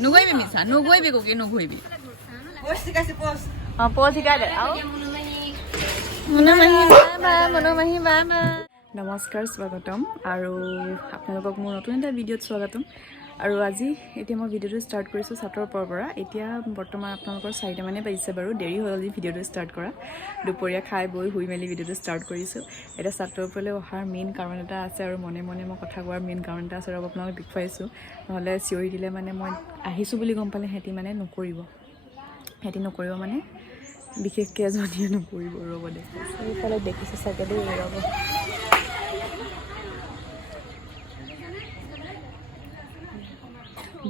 নুঘৰিবি মিছা নুঘৰিবি কোকি নুঘৰিবি নমস্কাৰ স্বাগতম আৰু আপোনালোকক মোৰ নতুন এটা ভিডিঅ'ত স্বাগতম আৰু আজি এতিয়া মই ভিডিঅ'টো ষ্টাৰ্ট কৰিছোঁ ছাতৰ পৰা এতিয়া বৰ্তমান আপোনালোকৰ 4টা মানে বাজিছে বাৰু দেৰি হ'ল আজি ভিডিঅ'টো ষ্টাৰ্ট কৰা দুপৰীয়া খাই বৈ শুই মেলি ভিডিঅ'টো ষ্টাৰ্ট কৰিছোঁ এতিয়া ছাতৰ ওপৰলৈ অহাৰ মেইন কাৰণ এটা আছে আৰু মনে মনে মই কথা কোৱাৰ মেইন কাৰণ এটা আছে আৰু আপোনালোকক দেখুৱাইছোঁ নহ'লে চিঞৰি দিলে মানে মই আহিছোঁ বুলি গম পালে সিহঁতি মানে নকৰিব মানে বিশেষকৈ এজনীয়ে নকৰিব ৰ'ব দেখিছোঁ এইফালে দেখিছোঁ চাগে দেই ৰ'ব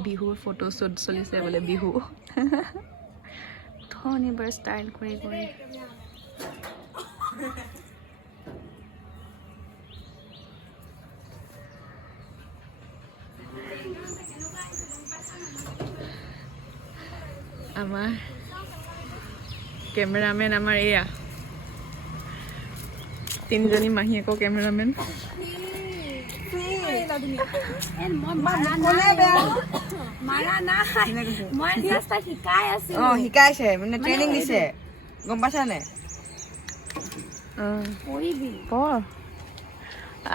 বিহুৰ ফটো শ্বুট চলিছে বোলে বিহু ধনীবাৰ ষ্টাইল কৰি আমাৰ কেমেৰামেন আমাৰ এয়া 3জনী মাহীয়েকৰ কেমেৰামেন শিকাইছে মানে ট্ৰেইনিং দিছে গম পাইছা নে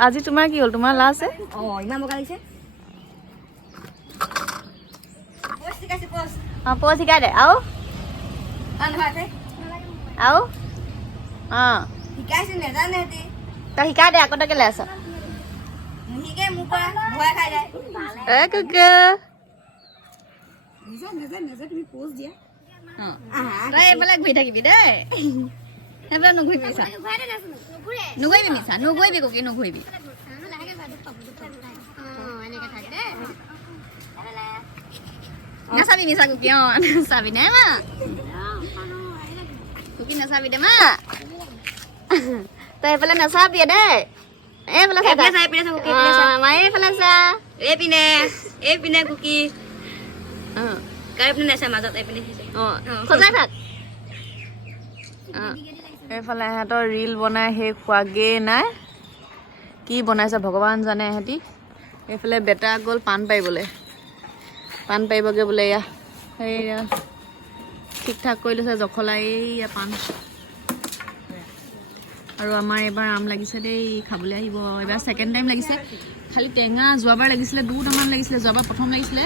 আজি তোমাৰ কি হ'ল তোমাৰ লাষ্ট ইমান বগা লাগিছে প'জ শিকাই দে আৰু শিকাইছে নেজানে তই শিকাই দে আকৌ তই কেলে আছ তই এইফালে ঘূৰি থাকিবি দেই সেইফালে নুঘূৰিবি নুঘূৰিবি মিছা নুঘূৰিবি কোকি নুঘূৰিবি নাচাবি মিছা কুকি নাচাবি নে মা কুকি নাচাবি দে মা তই এইফালে নাচাবি দেই এইফালে এইফালে চা এইপিনে কুকি সজাই থাক এইফালে সিহঁতৰ ৰীল বনাই সেই খোৱাগেই নাই কি বনাইছে ভগৱান জানে সিহঁতি এইফালে বেটা গ'ল পাণ পাৰিবগৈ বোলে এয়া সেয়া ঠিক ঠাক কৰি লৈছে জখলা এইয়া পাণ আৰু আমাৰ এইবাৰ আম লাগিছে দেই খাবলৈ আহিব এইবাৰ ছেকেণ্ড টাইম লাগিছে খালি টেঙা যোৱাবাৰ লাগিছিলে 2টামান লাগিছিলে যোৱাবাৰ প্ৰথম লাগিছিলে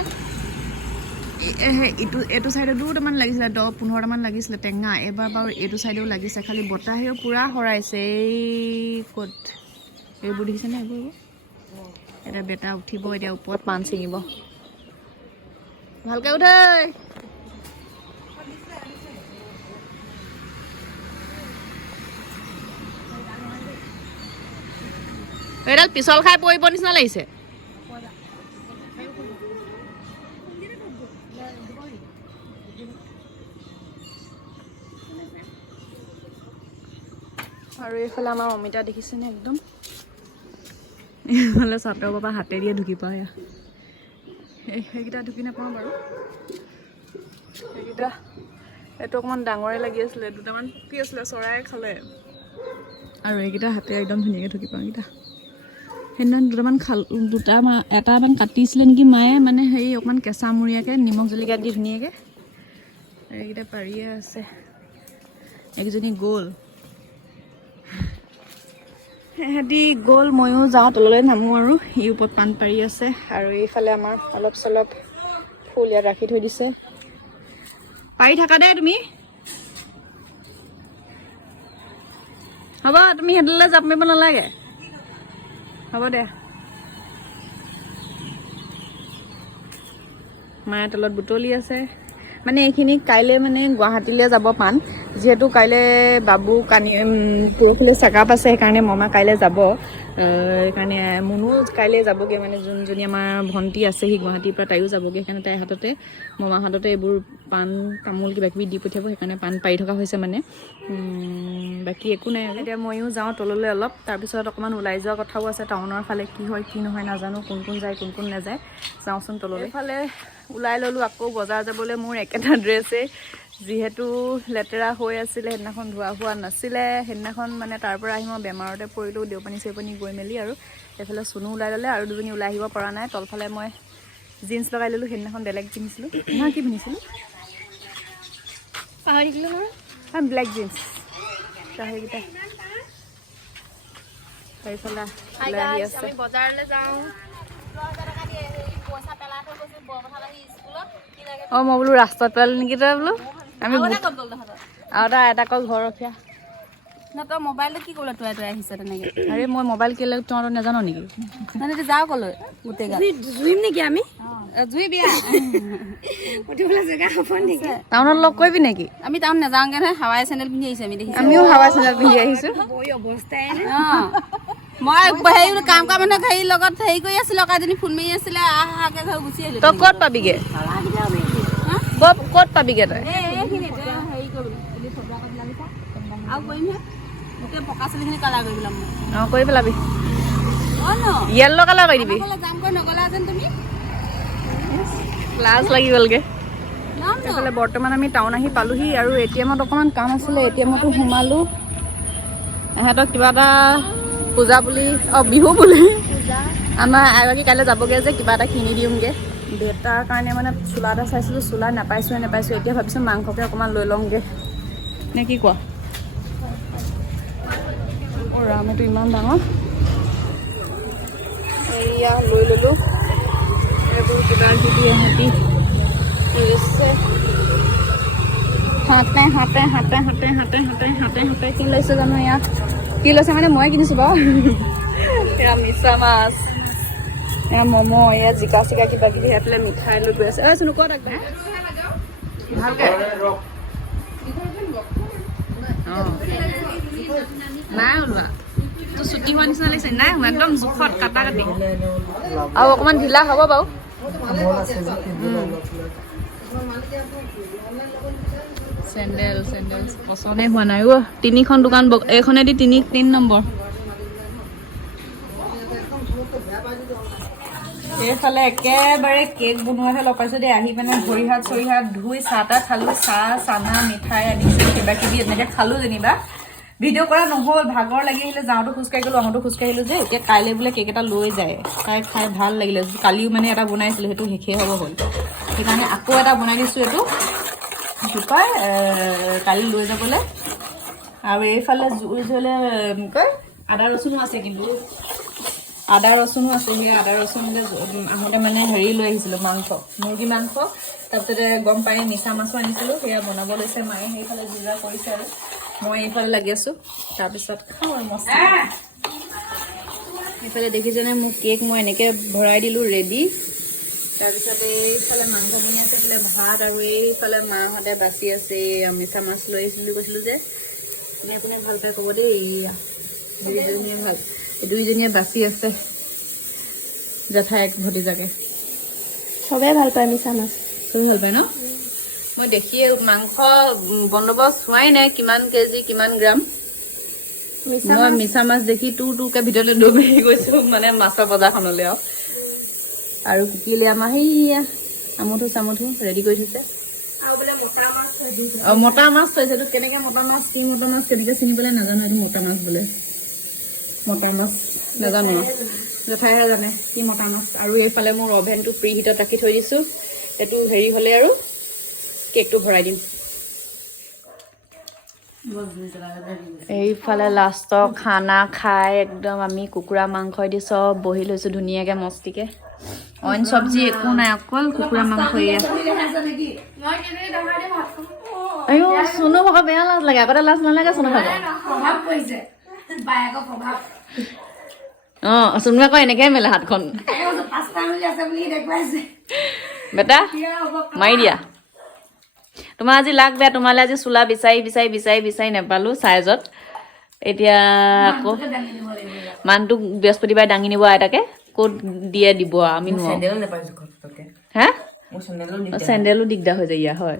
এইটো চাইডে 2টামান লাগিছিলে 10-15টামান লাগিছিলে টেঙা এইবাৰ বাৰু এইটো চাইডেও লাগিছে খালি বতাহেও পূৰা হৰাইছে এই ক'ত এইবোৰ দেখিছেনে এইবোৰ এতিয়া বেটা উঠিব এতিয়া ওপৰত পাণ ছিঙিব ভালকৈ উঠে এইডাল পিছল খাই পৰিব নিচিনা লাগিছে আৰু এইফালে আমাৰ অমিতা দেখিছেনে একদম এইফালে ছাতৰ পৰা হাতে দিয়ে ঢুকি পাওঁ এয়া সেইকেইটা ঢুকি নাপাওঁ বাৰু সেইকেইটা এইটো অকণমান ডাঙৰে লাগি আছিলে 2টামান কি আছিলে চৰাই খালে আৰু এইকেইটা হাতে একদম ধুনীয়াকৈ ঢুকি পাওঁ এইকেইটা সেইদিনা এটামান কাটিছিলে নেকি মায়ে মানে হেৰি অকণমান কেঁচামূৰীয়াকৈ নিমখ জলকীয়া দি ধুনীয়াকৈ এইকেইটা পাৰিয়ে আছে একজনী গ'ল সিহঁতি গ'ল ময়ো যাওঁ তললৈ নামো আৰু ই ওপৰত পাণ পাৰি আছে আৰু এইফালে আমাৰ অলপ চলপ ফুল ইয়াত ৰাখি থৈ দিছে পাৰি থাকা দেই তুমি হ'ব তুমি সেইডাললৈ জাপ মাৰিব নালাগে হ'ব দে মায়ে তলত বুটলি আছে মানে এইখিনি কাইলৈ মানে গুৱাহাটীলৈ যাব পাণ যিহেতু কাইলৈ বাবু পৰহিলৈ চেকআপ আছে সেইকাৰণে মামা কাইলৈ যাব সেইকাৰণে মুনো কাইলৈ যাবগৈ মানে যোনজনী আমাৰ ভণ্টি আছে সি গুৱাহাটীৰ পৰা তাইও যাবগৈ সেইকাৰণে তাইৰ হাততে মামাৰ হাততে এইবোৰ পাণ তামোল কিবাকিবি দি পঠিয়াব সেইকাৰণে পাণ পাৰি থকা হৈছে মানে বাকী একো নাই এতিয়া ময়ো যাওঁ তললৈ অলপ তাৰপিছত অকণমান ওলাই যোৱা কথাও আছে টাউনৰ ফালে কি হয় কি নহয় নাজানো কোন কোন যায় কোন কোন নাযায় যাওঁচোন তললৈ এইফালে ওলাই ল'লোঁ আকৌ বজাৰ যাবলৈ মোৰ একেটা ড্ৰেছেই যিহেতু লেতেৰা হৈ আছিলে সেইদিনাখন ধোৱা হোৱা নাছিলে সেইদিনাখন মানে তাৰ পৰা আহি মই বেমাৰতে পৰিলোঁ দেওপানী চেওপানী গৈ মেলি আৰু এইফালে চুনু ওলাই ল'লে আৰু দুজনী ওলাই আহিব পৰা নাই তলফালে মই জিন্স লগাই ল'লোঁ সেইদিনাখন বেলেগ পিন্ধিছিলোঁ নহয় কি পিন্ধিছিলোঁ পাহৰি থাকিলোঁ নহয় ব্লেক জিন্স সেইকেইটা সেইফালে ওলাই আহি আছে আমি বজাৰলৈ যাওঁ অঁ মই বোলো ৰাস্তাত পেলালি নেকি তই বোলো আমি আৰু এটা কল ঘৰ ৰখীয়া তই মোবাইলটো কি ক'লে তই আহিছ তেনেকৈ আৰে মই মোবাইল কেলৈ তহঁতৰ নাজানো নেকি মানে যাওঁ ক'লৈ গোটেই গাল জুইম নেকি আমি জুই বিয়া উঠিবলৈ জেগা হ'ব নেকি টাউনত লগ কৰিবি নেকি আমি টাউন নাযাওঁগৈ নহয় হাৱাই চেণ্ডেল পিন্ধি আহিছোঁ আমি দেখিছোঁ আমিও হাৱা চেণ্ডেল পিন্ধি আহিছোঁ অৱস্থাই মই হেৰি কাম কৰা মানুহক হেৰি লগত হেৰি কৰি আছিলোঁ এজনী ফোন মাৰি আছিলে আহাকে ঘৰ গুচি আহিলোঁ তই ক'ত পাবিগে ক'ত পাবিগে তই এইখিনিত হেৰি কৰিবলৈ আৰু কৰিমহে গোটেই পকা চুলিখিনি কালাৰ কৰি পেলাম মই অঁ কৰি পেলাবি অঁ ন য়েল্ল' কালাৰ কৰি দিবি যামগৈ নগ'লা যেন তুমি লাজ লাগি গ'লগে যাম ন এইফালে বৰ্তমান আমি টাউন আহি পালোহি আৰু এটিএমত অকণমান কাম আছিলে এটিএমতো সোমালোঁ এহেঁতক কিবা এটা পূজা বুলি বিহু বুলি আমাৰ এগৰাকী কাইলৈ যাবগৈ যে কিবা এটা কিনি দিওঁগৈ দেউতাৰ কাৰণে মানে চোলা এটা চাইছিলোঁ চোলা নাপাইছোঁ এতিয়া ভাবিছোঁ মাংসকে অকণমান লৈ লওঁগৈ নে কি কোৱা অঁ ৰাম এইটো ইমান ডাঙৰ এয়া লৈ ল'লোঁ এইবোৰ কিবা কিবি ইহঁতি হাতে কি লৈছে জানো ইয়াত কি লৈছে মানে মই কিনিছোঁ বাৰু এয়া মিছা মাছ এয়া ম'ম' এয়া জিকা চিকা কিবা কিবি সেইফালে মিঠাই লৈ গৈ আছে চোন ক'ত একদম ভালকৈ অঁ নাই ওলোৱা তোৰ ছুটি হোৱা নিচিনা লাগিছে নাই হোৱা একদম জোখত কাটা কাটি আৰু অকণমান ঢিলা হ'ব বাৰু চেণ্ডেল পচন্দে হোৱা নাই অ' তিনিখন দোকান এইখনেদি 3 নম্বৰ এইফালে একেবাৰে কেক বনোৱাহে লগ পাইছোঁ দেই আহি মানে ভৰি হাত ধুই চাহ তাহ খালোঁ চাহ চানা মিঠাই আনিছোঁ কিবা কিবি এনেকৈ খালোঁ যেনিবা ভিডিঅ' কৰা নহ'ল ভাগৰ লাগি আহিলে যাওঁতো খোজকাঢ়ি গ'লোঁ আহোঁতো খোজকাঢ়িলোঁ যে এতিয়া কাইলৈ বোলে কেক এটা লৈ যায় তাই খাই ভাল লাগিলে কালিও মানে এটা বনাইছিলোঁ সেইটো শেষেই হ'ব হ'ল সেইকাৰণে আকৌ এটা বনাই দিছোঁ এইটো জোপাই কালি লৈ যাবলৈ আৰু এইফালে জুই জ্বলে কয় আদা ৰচুনো আছে কিন্তু আদা ৰচুনো আছে সেই আদা ৰচুন আহোঁতে মানে হেৰি লৈ আহিছিলোঁ মাংস মুৰ্গী মাংস তাৰপিছতে গম পানী মিছা মাছো আনিছিলোঁ সেয়া বনাব লৈছে মায়ে সেইফালে যোগাৰ কৰিছে আৰু মই এইফালে লাগি আছোঁ তাৰপিছত খাওঁ আৰু মছলা এইফালে দেখিছেনে মোক কেক মই এনেকৈ ভৰাই দিলোঁ ৰেডি তাৰপিছতে এইফালে মাংসখিনি আছে বোলে ভাত আৰু এইফালে মাহঁতে বাচি আছে মিছা মাছ লৈ আহিছোঁ বুলি কৈছিলোঁ যে কোনে কোনে ভাল পাই ক'ব দেই এয়া দুইজনীয়ে ভাল দুইজনীয়ে বাচি আছে জেঠাইক ভতিজাকে চবেই ভাল পায় মিছা মাছ চবেই ভাল পায় ন মই দেখিয়ে মাংস বন্দবস্ত হোৱাই নাই কিমান কেজি কিমান গ্ৰাম মই মিছা মাছ দেখি তোৰকে ভিতৰতে দৌৰি গৈছোঁ মানে মাছৰ বজাৰখনলৈ আৰু কিকিলে আমাৰ সেইয়া আমঠু চামঠু ৰেডি কৰি থৈছে মতা মাছ থৈছে এইটো কেনেকৈ মতা মাছ কি মতা মাছ কেনেকৈ চিনি পেলাই নাজানো এইটো মতা মাছ বোলে মতা মাছ নাজানো জেঠাইহে জানে কি মতা মাছ আৰু এইফালে মোৰ অভেনটো প্ৰি হিটত ৰাখি থৈ দিছোঁ এইটো হেৰি হ'লে আৰু কেকটো ভৰাই দিম এইফালে লাষ্টৰ খানা খাই একদম আমি কুকুৰা মাংস দি চব বহি লৈছোঁ ধুনীয়াকৈ মস্তিকৈ অইন চব্জি একো নাই অকল কুকুৰা মাংস এয়া আইও সোণু ভাগৰ বেয়া লাজ লাগে আগতে লাজ নালাগে সোণু ভাগৰ অঁ সোণুৱে আকৌ এনেকৈ মেলে হাতখন বেটা মাৰি দিয়া তোমাৰ আজি লাগ বেয়া তোমালৈ আজি চোলা বিচাৰি নাপালোঁ চাইজত এতিয়া আকৌ মানুহটোক বৃহস্পতিবাৰে দাঙি নিব আইতাকে ক'ত দিয়ে দিব আমি নোৱাৰোঁ হে চেণ্ডেলো দিগদাৰ হৈ যায় ইয়াৰ হয়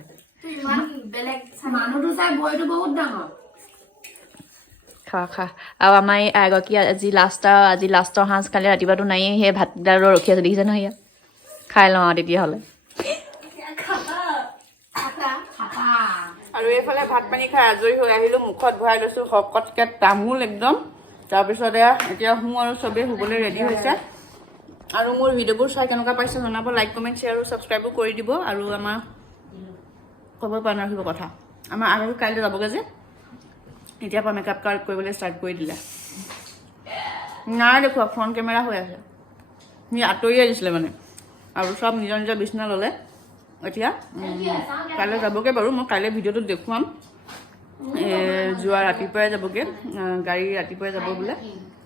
খা আৰু আমাৰ এই এগৰাকী আজি লাষ্টৰ সাঁজ কালি ৰাতিপুৱাটো নায়েই সেই ভাতকেইটা ৰখি আছে দেখিছে নহয় ইয়াত খাই লওঁ আৰু তেতিয়াহ'লে আৰু এইফালে ভাত পানী খাই আজৰি হৈ আহিলোঁ মুখত ভৰাই লৈছোঁ শকতকৈ তামোল একদম তাৰপিছতে এতিয়া শুওঁ আৰু চবেই শুবলৈ ৰেডি হৈছে আৰু মোৰ ভিডিঅ'বোৰ চাই কেনেকুৱা পাইছে জনাব লাইক কমেণ্ট শ্বেয়াৰ আৰু ছাবস্ক্ৰাইবো কৰি দিব আৰু আমাৰ ক'ব পৰা নাৰাখিব কথা আমাৰ আৰু কাইলৈ যাবগৈ যে এতিয়াৰ পৰা মেকআপ কৰিবলৈ ষ্টাৰ্ট কৰি দিলে নাই দেখুৱা ফ্ৰণ্ট কেমেৰা হৈ আছে সি আঁতৰিয়ে দিছিলে মানে আৰু চব নিজৰ নিজৰ বিচনা ল'লে এতিয়া কাইলৈ যাবগৈ বাৰু মই কাইলৈ ভিডিঅ'টোত দেখুৱাম যোৱা ৰাতিপুৱাই যাবগৈ গাড়ী ৰাতিপুৱাই যাব বোলে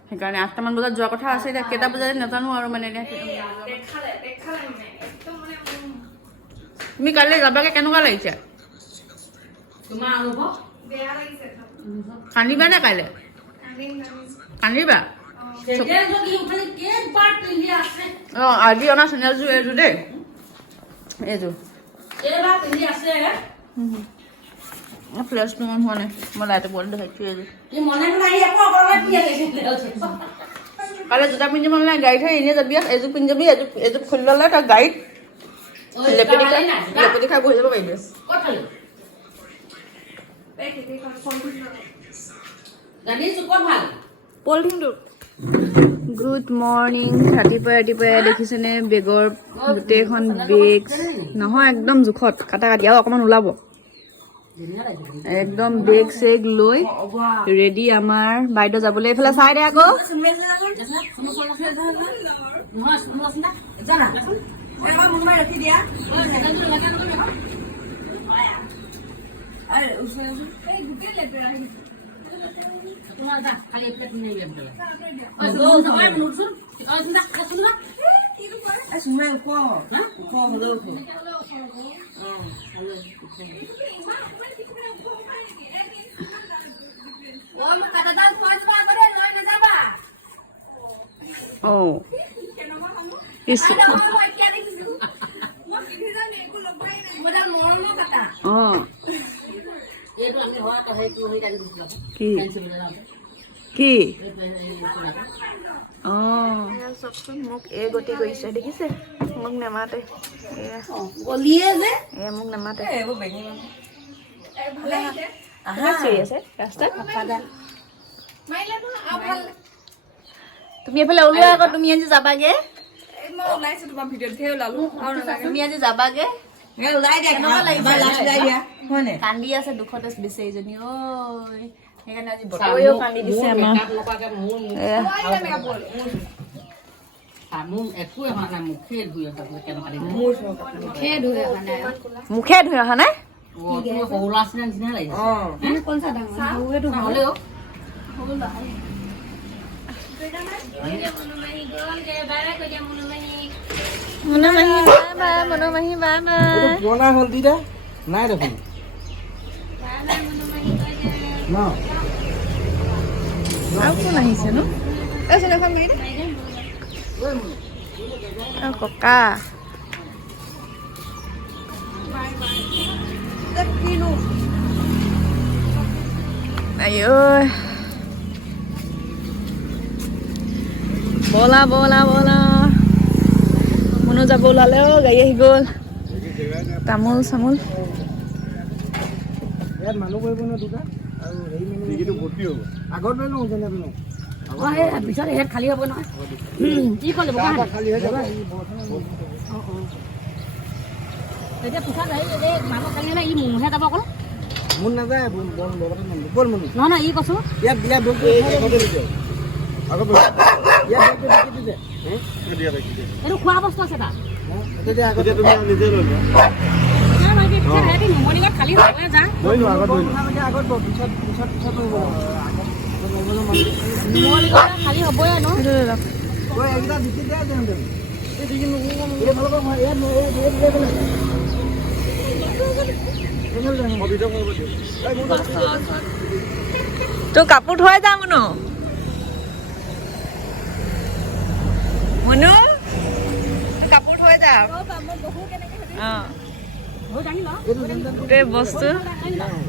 সেইকাৰণে 8টামান বজাত যোৱা কথা আছে এতিয়া কেইটা বজাত নাজানো আৰু মানে এতিয়া তুমি কাইলৈ যাবাগে কেনেকুৱা লাগিছে কান্দিবা নে কাইলৈ কান্দিবা অঁ আজি অনা চেনেলযোৰ এইযোৰ দেই এইযোৰ ফ্লেছটো মন হোৱা নাই মই লাইটে বল দেখাইছোঁ এইযোৰ কাইলৈ জোতা পিন্ধি মানে গাড়ীত হৈ এনেই যাবি এইযোৰ পিন্ধি যাবি এইযোৰ খুলি ল'লে তই গাড়ীত লেপেটি খাই বহি যাব পাৰিবি পলিথিনটো গুড মৰ্ণিং ৰাতিপুৱাই দেখিছেনে বেগৰ গোটেইখন বেগ নহয় একদম জোখত কাটা কাটি আৰু অকণমান ওলাব একদম বেগ চেগ লৈ ৰেডি আমাৰ বাইদেউ যাবলৈ এইফালে চাই দে আকৌ কি চকচোন মোক এই গতি কৰিছে দেখিছে মোক নেমাতে মোক নেমাতে চিৰি আছে ৰাস্তাত তুমি এফালে ওলোৱা আকৌ তুমি আজি যাবাগে তুমি আজি যাবাগে কান্দি আছে দুখতে বেছি এইজনী ঐ সেইকাৰণে আজি বতৰেও কান্দি দিছে আমাৰ মুখে ধুই অহা নাই মনোমাহী বাবা হ'ল দিদা নাই দেখোন আৰু কোন আহিছে নো ককা আইঐ বলা বলা বলা মনো যাব ওলালে অ গাড়ী আহি গ'ল তামোল চামোল মানুহ কৰিব ন দুটা আৰু আগত লৈ লওঁ পিছত হেড খালী হ'ব নহয় কি ক'লে এতিয়া পিছত মানুহ খালী হ'লে ই মোৰহে যাব অকল মোৰ নাযায় বল মনো নহয় নহয় ই কৈছোঁ ইয়াত বিয়া এইটো খোৱা বস্তু আছে তাত খালী খালী হ'বই ন তোৰ কাপোৰ থৈ যা মনো মনো কাপোৰ থৈ যা গোটেই বস্তু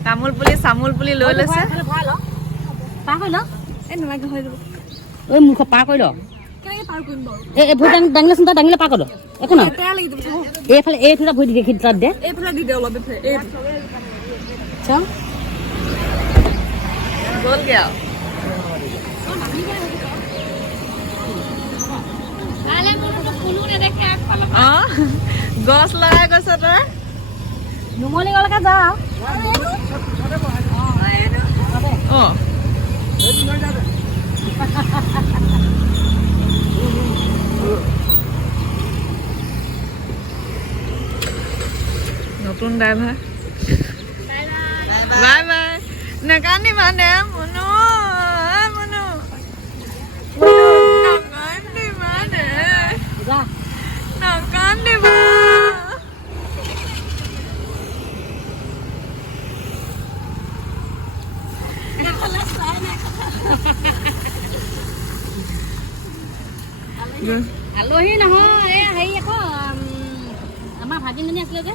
তামোল পুলি চামোল পুলি লৈ লৈছে পাৰ কৰি ল এই মুখ পাৰ কৰি ল এই ভৰি দাঙিলেচোন তাত দাঙিলে পাৰ কৰি ল একো নহয় এইফালে এইফালে ভৰি দেখি তাত দে গ'লগে আৰু কোনো নেদেখে আগফালৰ পৰা। অঁ গছ লগাই গৈছে তই নুমলীগড়লৈকে যাওঁ অঁ নতুন ড্ৰাইভাৰ বাই বাই নাকান্দিবা দে মুনু মুনু নাকান্দিবা দে নাকান্দিবা আলহী নহয় এই হেৰি আকৌ আমাৰ ভাগিনজনী আছিলে যে